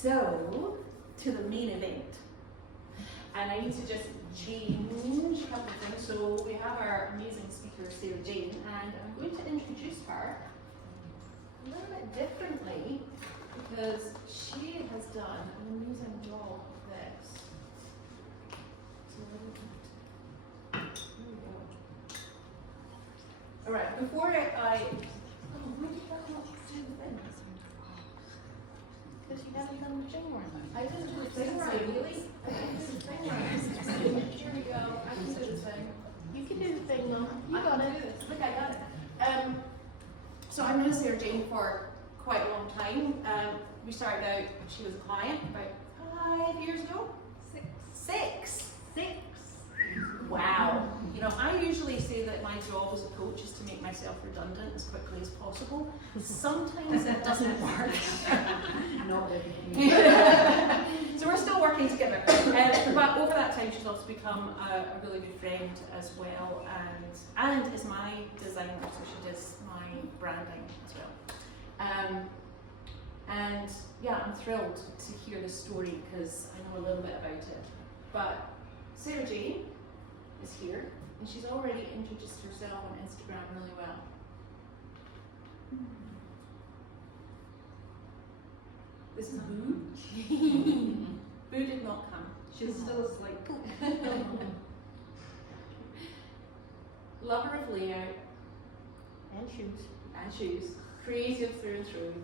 So, to the main event. And I need to just change a couple of things. So we have our amazing speaker, Sarah-Jayne, and I'm going to introduce her a little bit differently because she has done an amazing job of this. So there we go. All right, before I where did that not do the thing? Because you haven't done the thing right. I didn't do the thing right, really? I didn't do the thing right. Here we go. I can do the thing. You can do the thing, Mum. You got it. Look, I got it. So I've known Sarah-Jayne for quite a long time. We started out, she was a client about 5 years ago. Six. Wow. You know, I usually say that my job as a coach is to make myself redundant as quickly as possible. Sometimes that doesn't work. Not everything. So we're still working together. But over that time, she's also become a really good friend as well, and is my designer, so she does my branding as well. And yeah, I'm thrilled to hear the story because I know a little bit about it. But Sarah-Jayne is here, and she's already introduced herself on Instagram really well. This is Boo. Boo did not come. She's still asleep. Lover of layout And shoes. Creative through and through.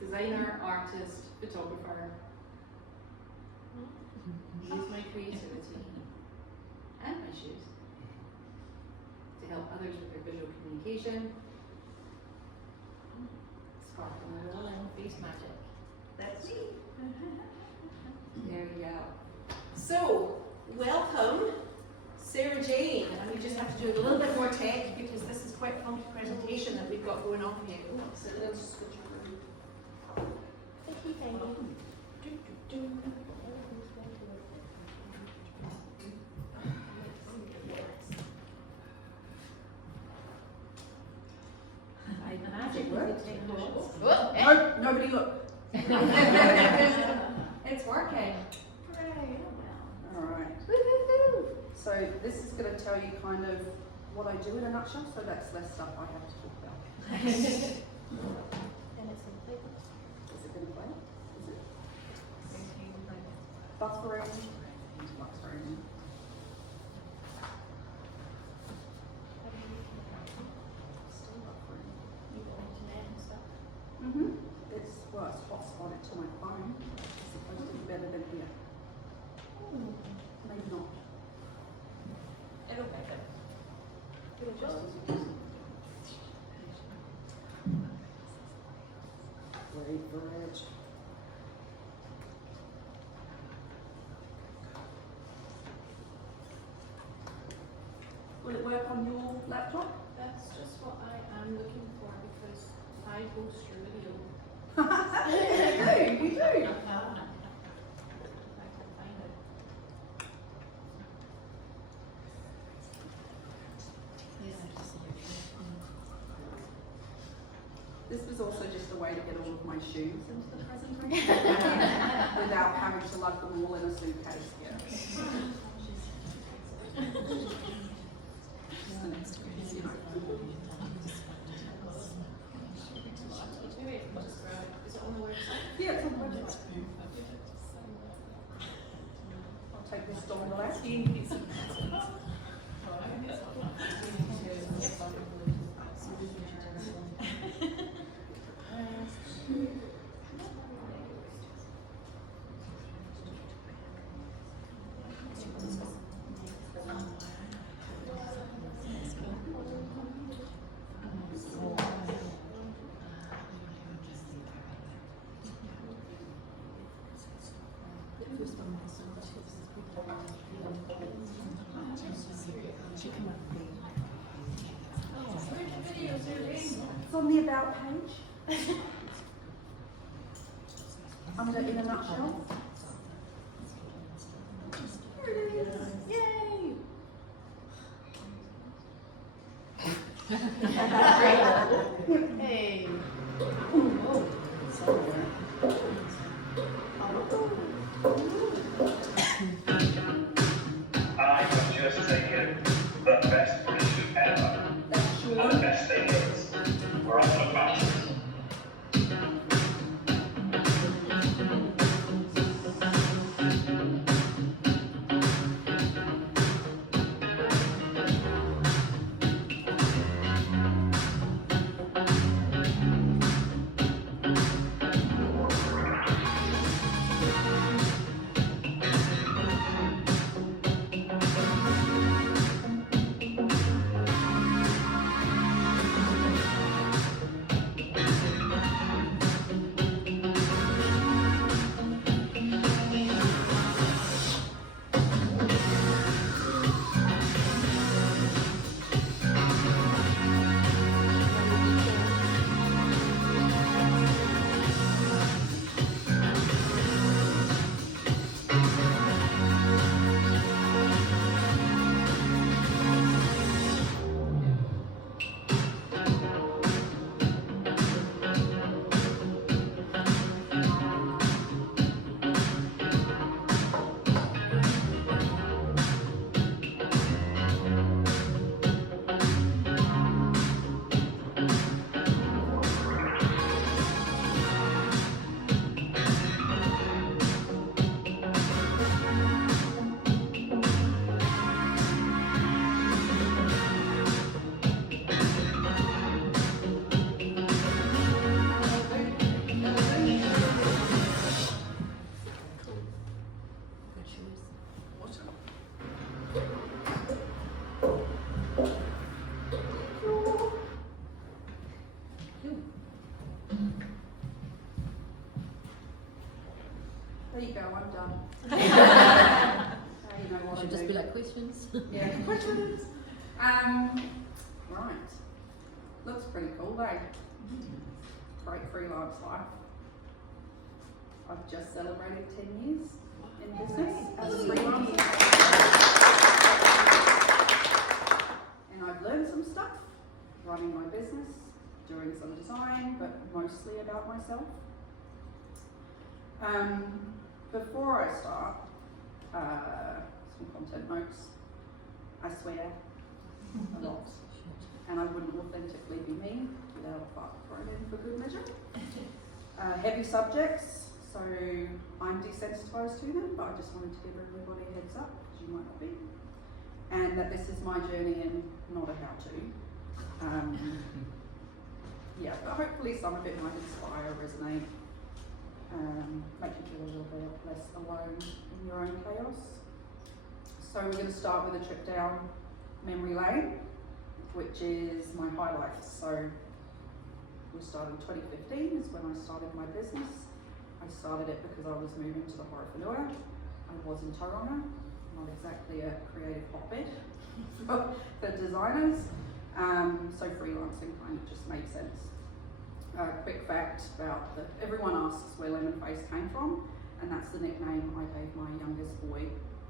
Designer, artist, photographer. Use my creativity and my shoes to help others with their visual communication. Sparkling a little and face magic. That's me. There we go. So, welcome, Sarah-Jayne. And we just have to do a little bit more tech because this is quite a funky presentation that we've got going on here. So let's just switch over. Thank you. Magic works. No, nobody look. It's working. Alright. So this is going to tell you kind of what I do in a nutshell, so that's less stuff I have to talk about. And it's in place. Is it going to play? Is it? Buffering. It's hotspotted to my phone. It's supposed to be better than here. Maybe not. It'll make it. It'll just great bridge. Will it work on your laptop? That's just what I am looking for because I host your video. You do. I can find it. This was also just a way to get all of my shoes into the presentation without having to lug them all in a suitcase. Yeah. Maybe I can just grab it. Is it on the website? Yeah, it's on the website. I'll take this dongle out. It's on the About page. Under In a Nutshell. Here it is. Yay! Hey. there you go, I'm done. Now you know what I Should do. just be like questions. Yeah, questions. Right. Looks pretty cool, though. Great freelance life. I've just celebrated 10 years in business as a freelancer. And I've learned some stuff running my business, doing some design, but mostly about myself. Before I start, some content notes. I swear a lot, and I wouldn't authentically be me without a fart thrown in for good measure. Heavy subjects, so I'm desensitized to them, but I just wanted to give everybody a heads up, because you might not be. And that this is my journey and not a how-to. Yeah, but hopefully some of it might inspire, resonate, make you feel a little bit less alone in your own chaos. So we're going to start with a trip down memory lane, which is my highlights. So we started in 2015 is when I started my business. I started it because I was moving to the Horowhenua. I was in Tauranga, not exactly a creative hotbed for designers. So freelancing kind of just made sense. Quick fact about that, everyone asks where Lemon Face came from, and that's the nickname I gave my youngest boy.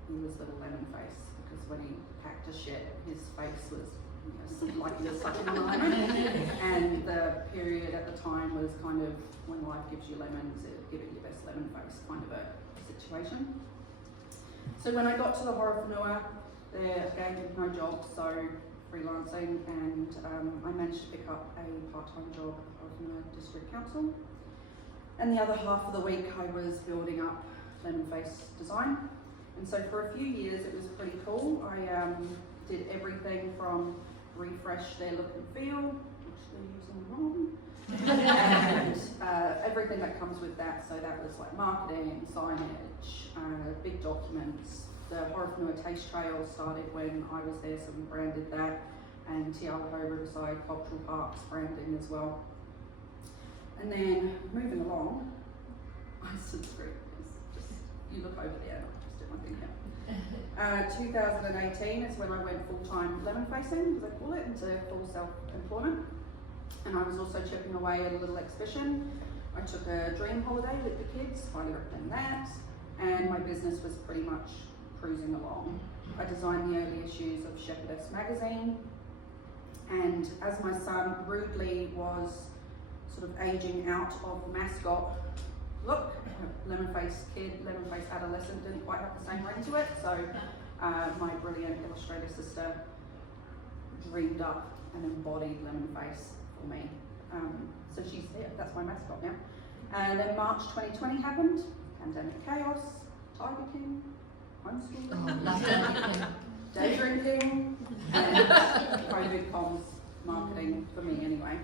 He was Little Lemon Face, because when he packed a shit, his face was like he was sucking a lemon. And the period at the time was kind of when life gives you lemons, it give it your best lemon face kind of a situation. So when I got to the Horowhenua, there again no job, so freelancing, and I managed to pick up a part-time job in the district council. And the other half of the week I was building up Lemon Face design. And so for a few years it was pretty cool. I did everything from refresh their look and feel, which they're using wrong, and everything that comes with that. So that was like marketing, signage, big documents. The Horowhenua Taste Trail started when I was there, so we branded that, and Te Awaho Riverside Cultural Parks branding as well. And then moving along, I stood straight, just you look over there, just do my thing here. 2018 is when I went full-time lemon facing, as I call it, into full self-employment. And I was also chipping away at a little exhibition. I took a dream holiday with the kids, highly recommend that. And my business was pretty much cruising along. I designed the early issues of Shepherdess magazine. And as my son rudely was sort of aging out of the mascot look, lemon face kid, lemon face adolescent didn't quite have the same ring to it, so my brilliant illustrator sister dreamed up an embodied lemon face for me. So she's here, that's my mascot now. And then March 2020 happened, pandemic chaos, Tiger King, homeschooling, day drinking, and COVID comms marketing for me anyway.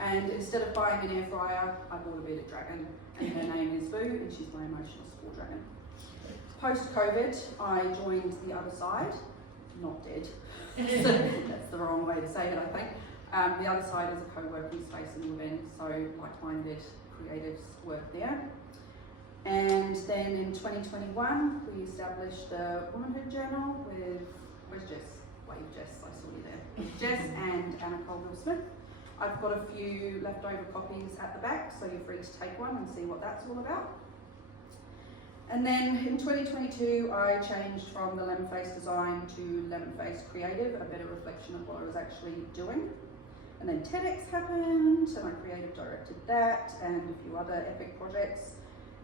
And instead of buying an air fryer, I bought a bearded dragon, and her name is Boo, and she's my emotional support dragon. Post-COVID, I joined the other side, not dead. So that's the wrong way to say it, I think. The other side is a co-working space in Levin, so like-minded creatives work there. And then in 2021, we established the Womanhood Journal with, where's Jess? Wave Jess, I saw you there. With Jess and Anna Colville-Smith. I've got a few leftover copies at the back, so you're free to take one and see what that's all about. And then in 2022, I changed from the Lemon Face Design to Lemon Face Creative, a better reflection of what I was actually doing. And then TEDx happened, and I creative directed that, and a few other epic projects.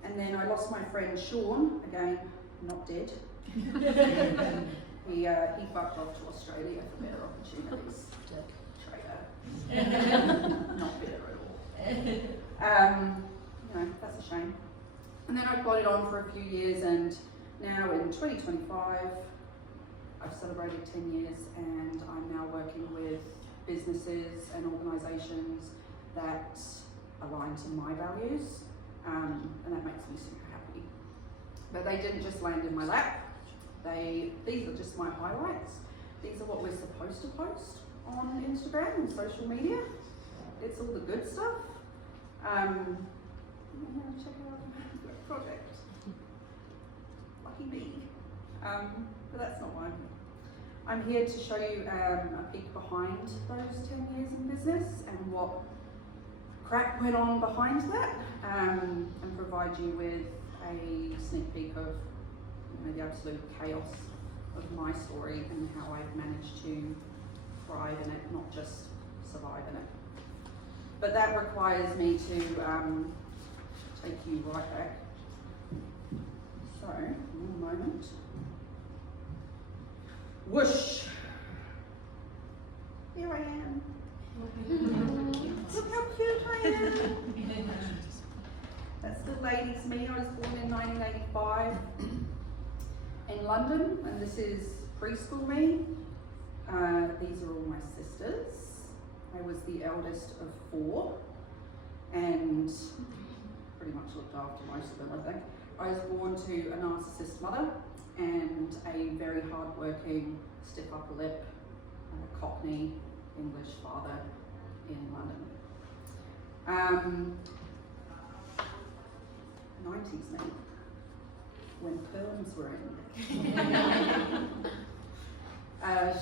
And then I lost my friend Sean, again, not dead. He fucked off to Australia for better opportunities. Traitor. Not bitter at all. You know, that's a shame. And then I plodded on for a few years, and now in 2025, I've celebrated 10 years, and I'm now working with businesses and organisations that align to my values, and that makes me super happy. But they didn't just land in my lap. These are just my highlights. These are what we're supposed to post on Instagram and social media. It's all the good stuff. Check out the project. But that's not why I'm here. I'm here to show you a peek behind those 10 years in business and what crap went on behind that, and provide you with a sneak peek of the absolute chaos of my story and how I've managed to thrive in it, not just survive in it. But that requires me to take you right back. So, one moment. Whoosh! Here I am. Look how cute I am. That's the ladies' me. I was born in 1985 in London, and this is preschool me. These are all my sisters. I was the eldest of 4 and pretty much looked after most of them, I think. I was born to a narcissist mother and a very hard-working, stiff upper lip, Cockney English father in London. 90s me, when perms were in.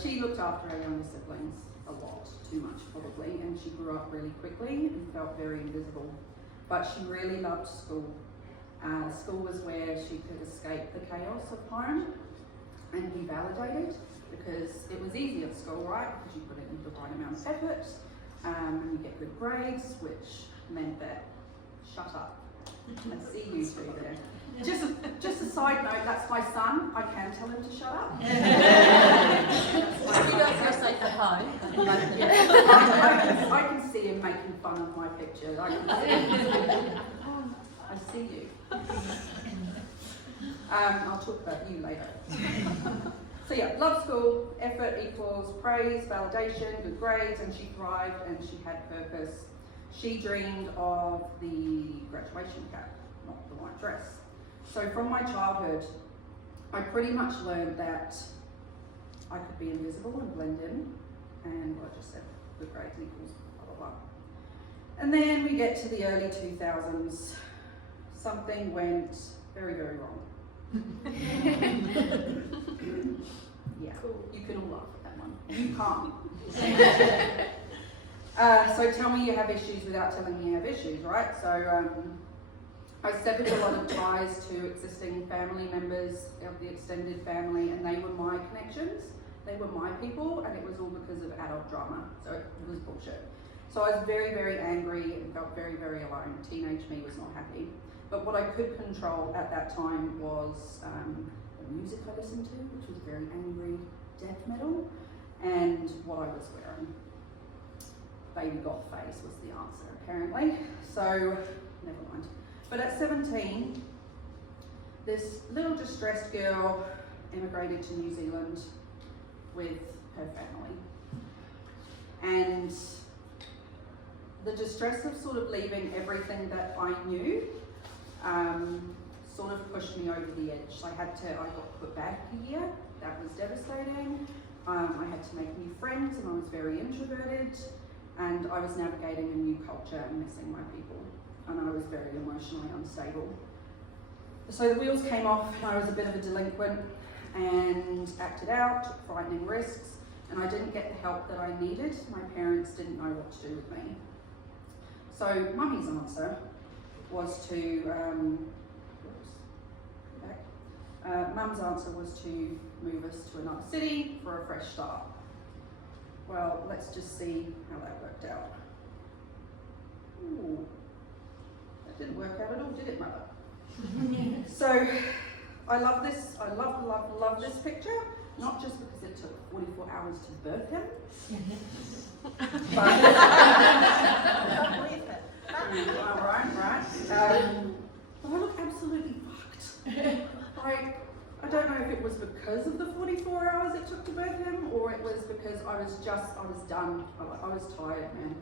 She looked after her younger siblings a lot, too much probably, and she grew up really quickly and felt very invisible. But she really loved school. School was where she could escape the chaos of home and be validated, because it was easy at school, right? Because you put in the right amount of effort and you get good grades, which meant that, shut up, I see you two there. Just a side note, that's my son. I can tell him to shut up. You don't feel safe at home. I can see him making fun of my picture. I see you. I'll talk about you later. So yeah, love school, effort equals praise, validation, good grades, and she thrived and she had purpose. She dreamed of the graduation cap, not the white dress. So from my childhood, I pretty much learned that I could be invisible and blend in, and what I just said, good grades equals blah, blah, blah. And then we get to the early 2000s. Something went very, very wrong. Yeah, cool. You can all laugh at that one. You can't. So tell me you have issues without telling me you have issues, right? So I severed a lot of ties to existing family members of the extended family, and they were my connections. They were my people, and it was all because of adult drama. So it was bullshit. So I was very, very angry and felt very, very alone. Teenage me was not happy. But what I could control at that time was the music I listened to, which was very angry death metal, and what I was wearing. Baby goth face was the answer, apparently. So, never mind. But at 17, this little distressed girl immigrated to New Zealand with her family. And the distress of sort of leaving everything that I knew sort of pushed me over the edge. I got put back a year. That was devastating. I had to make new friends, and I was very introverted, and I was navigating a new culture and missing my people, and I was very emotionally unstable. So the wheels came off, and I was a bit of a delinquent and acted out, took frightening risks, and I didn't get the help that I needed. My parents didn't know what to do with me. So mummy's answer was to, mum's answer was to move us to another city for a fresh start. Well, let's just see how that worked out. Ooh, that didn't work out at all, did it, mother? So, I love this, I love this picture, not just because it took 44 hours to birth him, but right. But I look absolutely fucked. Like, I don't know if it was because of the 44 hours it took to birth him, or it was because I was done. I was tired, man.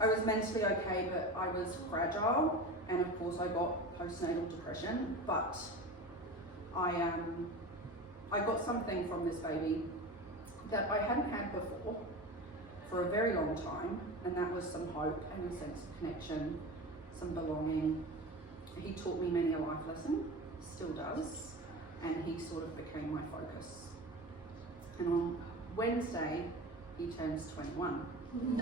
I was mentally okay, but I was fragile, and of course I got postnatal depression, but I got something from this baby that I hadn't had before for a very long time, and that was some hope and a sense of connection, some belonging. He taught me many a life lesson, still does, and he sort of became my focus. And on Wednesday, he turns 21. And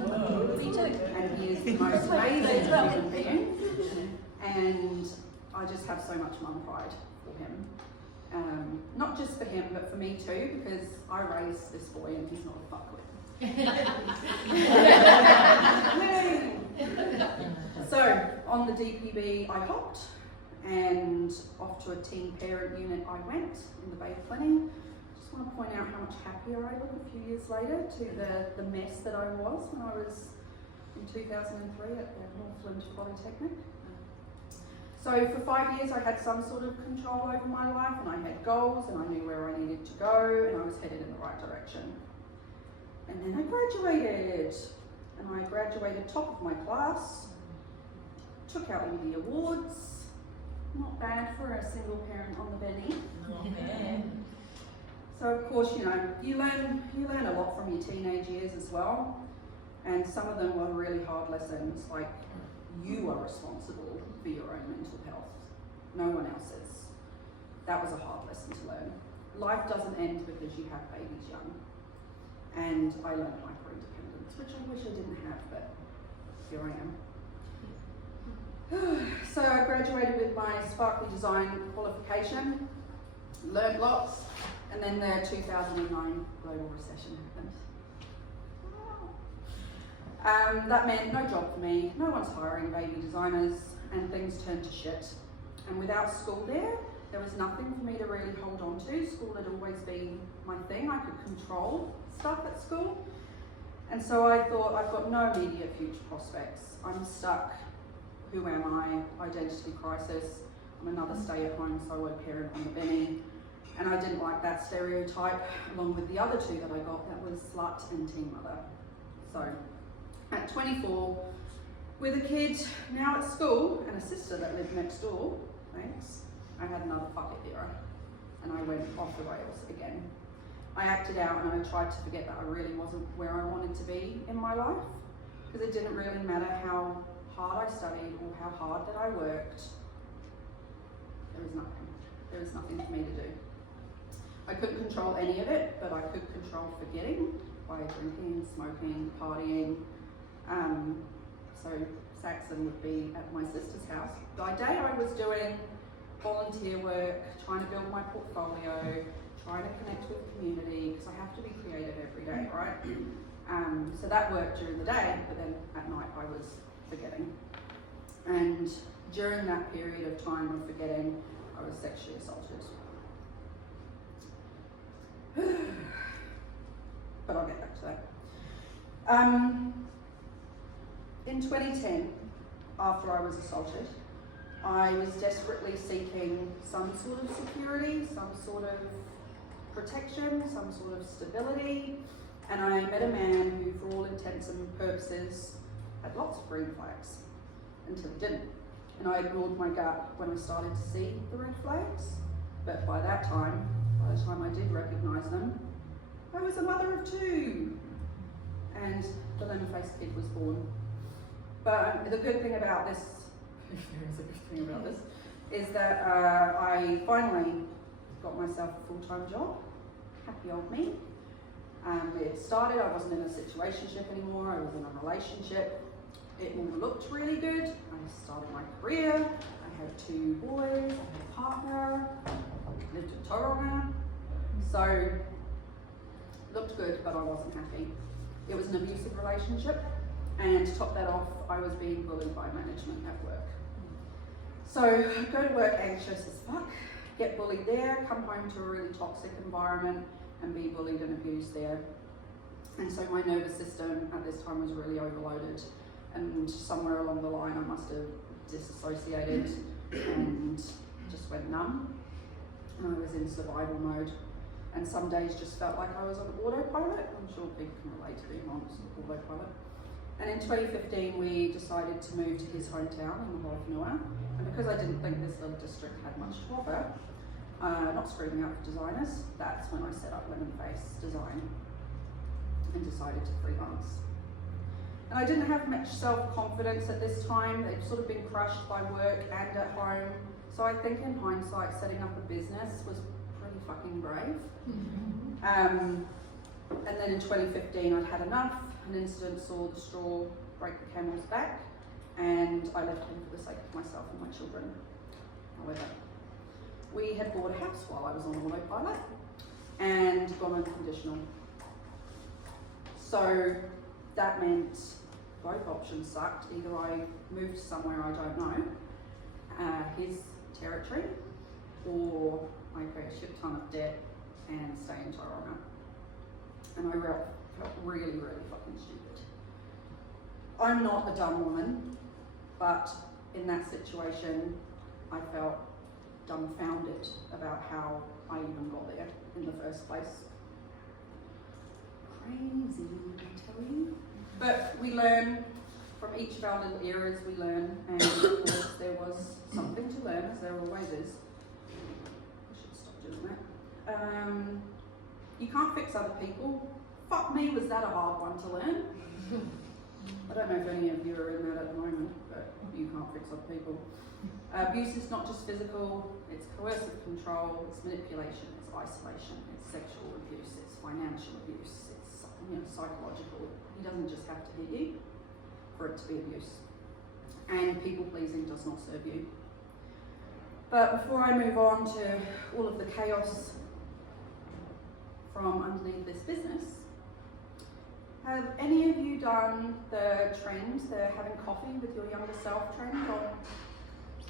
he is the most amazing human being, and I just have so much mum pride for him. Not just for him, but for me too, because I raised this boy and he's not a fuckwit. So on the DPB I hopped, and off to a teen parent unit I went in the Bay Clinic. Just want to point out how much happier I look a few years later to the mess that I was when I was in 2003 at the Northland Polytechnic. So for 5 years I had some sort of control over my life, and I had goals and I knew where I needed to go, and I was headed in the right direction. And then I graduated, and I graduated top of my class, took out all the awards, not bad for a single parent on the Benny. Not bad. So of course, you know, you learn a lot from your teenage years as well, and some of them were really hard lessons, like you are responsible for your own mental health, no one else is. That was a hard lesson to learn. Life doesn't end because you have babies young, and I learned hyper-independence, which I wish I didn't have, but here I am. So I graduated with my sparkly design qualification, learned lots, and then the 2009 global recession happened. That meant no job for me, no one's hiring baby designers, and things turned to shit. And without school there was nothing for me to really hold on to. School had always been my thing. I could control stuff at school. And so I thought, I've got no immediate future prospects. I'm stuck. Who am I? Identity crisis. I'm another stay-at-home solo parent on the Benny. And I didn't like that stereotype, along with the other two that I got, that was slut and teen mother. So, at 24, with a kid now at school and a sister that lived next door, thanks, I had another fuck it era, and I went off the rails again. I acted out and I tried to forget that I really wasn't where I wanted to be in my life, because it didn't really matter how hard I studied or how hard that I worked. There was nothing. There was nothing for me to do. I couldn't control any of it, but I could control forgetting by drinking, smoking, partying. So Saxon would be at my sister's house. By day I was doing volunteer work, trying to build my portfolio, trying to connect with the community, because I have to be creative every day, right? So that worked during the day, but then at night I was forgetting. And during that period of time of forgetting, I was sexually assaulted. But I'll get back to that. In 2010, after I was assaulted, I was desperately seeking some sort of security, some sort of protection, some sort of stability, and I met a man who, for all intents and purposes, had lots of green flags, until he didn't. And I ignored my gut when I started to see the red flags, but by the time I did recognise them, I was a mother of two, and the lemon-faced kid was born. But the good thing about this, is that I finally got myself a full-time job. Happy old me. It started, I wasn't in a situationship anymore, I was in a relationship. It all looked really good. I started my career, I had 2 boys, I had a partner, lived in Tauranga. So, it looked good, but I wasn't happy. It was an abusive relationship, and to top that off, I was being bullied by management at work. So, I go to work anxious as fuck, get bullied there, come home to a really toxic environment, and be bullied and abused there. And so my nervous system at this time was really overloaded, and somewhere along the line I must have disassociated and just went numb, and I was in survival mode. And some days just felt like I was on autopilot. I'm sure people can relate to being on autopilot. And in 2015 we decided to move to his hometown in the Wharf, and because I didn't think this little district had much to offer, not screaming out for designers, that's when I set up Lemon Face Design and decided to freelance. And I didn't have much self-confidence at this time. They'd sort of been crushed by work and at home. So I think in hindsight, setting up a business was pretty fucking brave. And then in 2015 I'd had enough. An incident saw the straw break the camel's back, and I left him for the sake of myself and my children. However, we had bought a house while I was on autopilot and gone unconditional. So that meant both options sucked. Either I moved somewhere I don't know, his territory, or I pay a shit ton of debt and stay in Tauranga. And I felt really, really fucking stupid. I'm not a dumb woman, but in that situation, I felt dumbfounded about how I even got there in the first place. Crazy, I tell you. But we learn from each of our little eras, we learn, and of course there was something to learn, as there always is. I should stop doing that. You can't fix other people. Fuck me, was that a hard one to learn? I don't know if any of you are in that at the moment, but you can't fix other people. Abuse is not just physical, it's coercive control, it's manipulation, it's isolation, it's sexual abuse, it's financial abuse, it's psychological. He doesn't just have to hit you for it to be abuse. And people pleasing does not serve you. But before I move on to all of the chaos from underneath this business, have any of you done the trend, the having coffee with your younger self trend on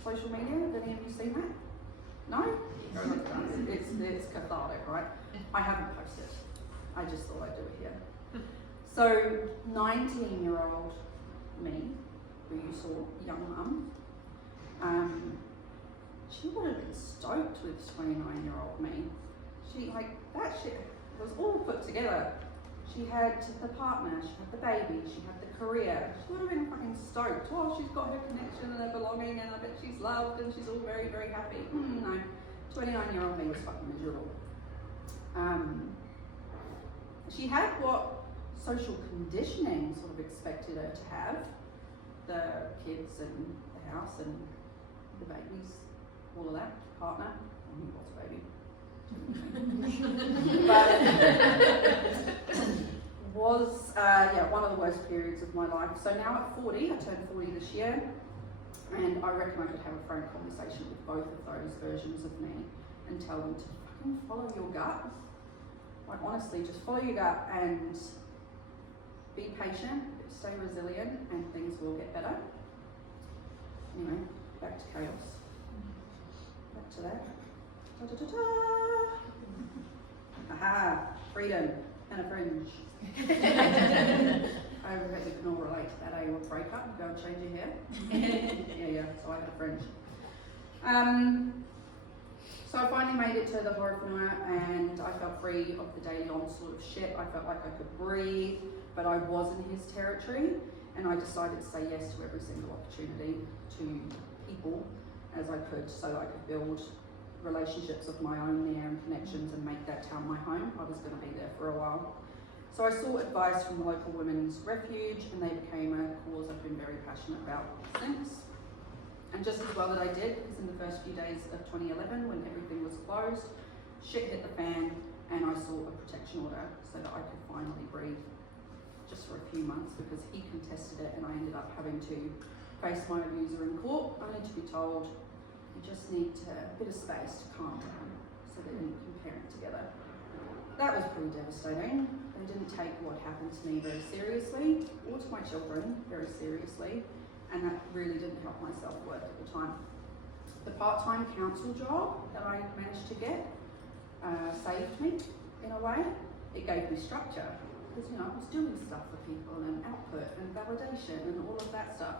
social media? Have any of you seen that? No? It's cathartic, right? I haven't posted. I just thought I'd do it here. So, 19-year-old me, who you saw, young mum, she would have been stoked with 29-year-old me. That shit was all put together. She had the partner, she had the baby, she had the career. She would have been fucking stoked. Oh, she's got her connection and her belonging, and I bet she's loved and she's all very, very happy. No, 29-year-old me was fucking miserable. She had what social conditioning sort of expected her to have. The kids and the house and the babies, all of that, partner. He was a baby. But was one of the worst periods of my life. So now at 40, I turned 40 this year, and I reckon I could have a frank conversation with both of those versions of me and tell them to fucking follow your gut. Like honestly, just follow your gut and be patient, stay resilient, and things will get better. Anyway, back to chaos. Back to that. Da-da-da-da. Aha, freedom and a fringe. I bet you can all relate to that, you want to break up and go and change your hair? yeah, so I had a fringe. So I finally made it to the horror finale, and I felt free of the daily onslaught of shit. I felt like I could breathe, but I was in his territory, and I decided to say yes to every single opportunity to people as I could, so that I could build relationships of my own there and connections and make that town my home. I was going to be there for a while. So I sought advice from the local women's refuge, and they became a cause I've been very passionate about since. And just as well that I did, because in the first few days of 2011, when everything was closed, shit hit the fan, and I sought a protection order so that I could finally breathe just for a few months, because he contested it and I ended up having to face my abuser in court, only to be told you just need a bit of space to calm down so that you can parent together. That was pretty devastating. They didn't take what happened to me very seriously, or to my children very seriously, and that really didn't help my self-worth at the time. The part-time council job that I managed to get saved me in a way. It gave me structure, because I was doing stuff for people and output and validation and all of that stuff.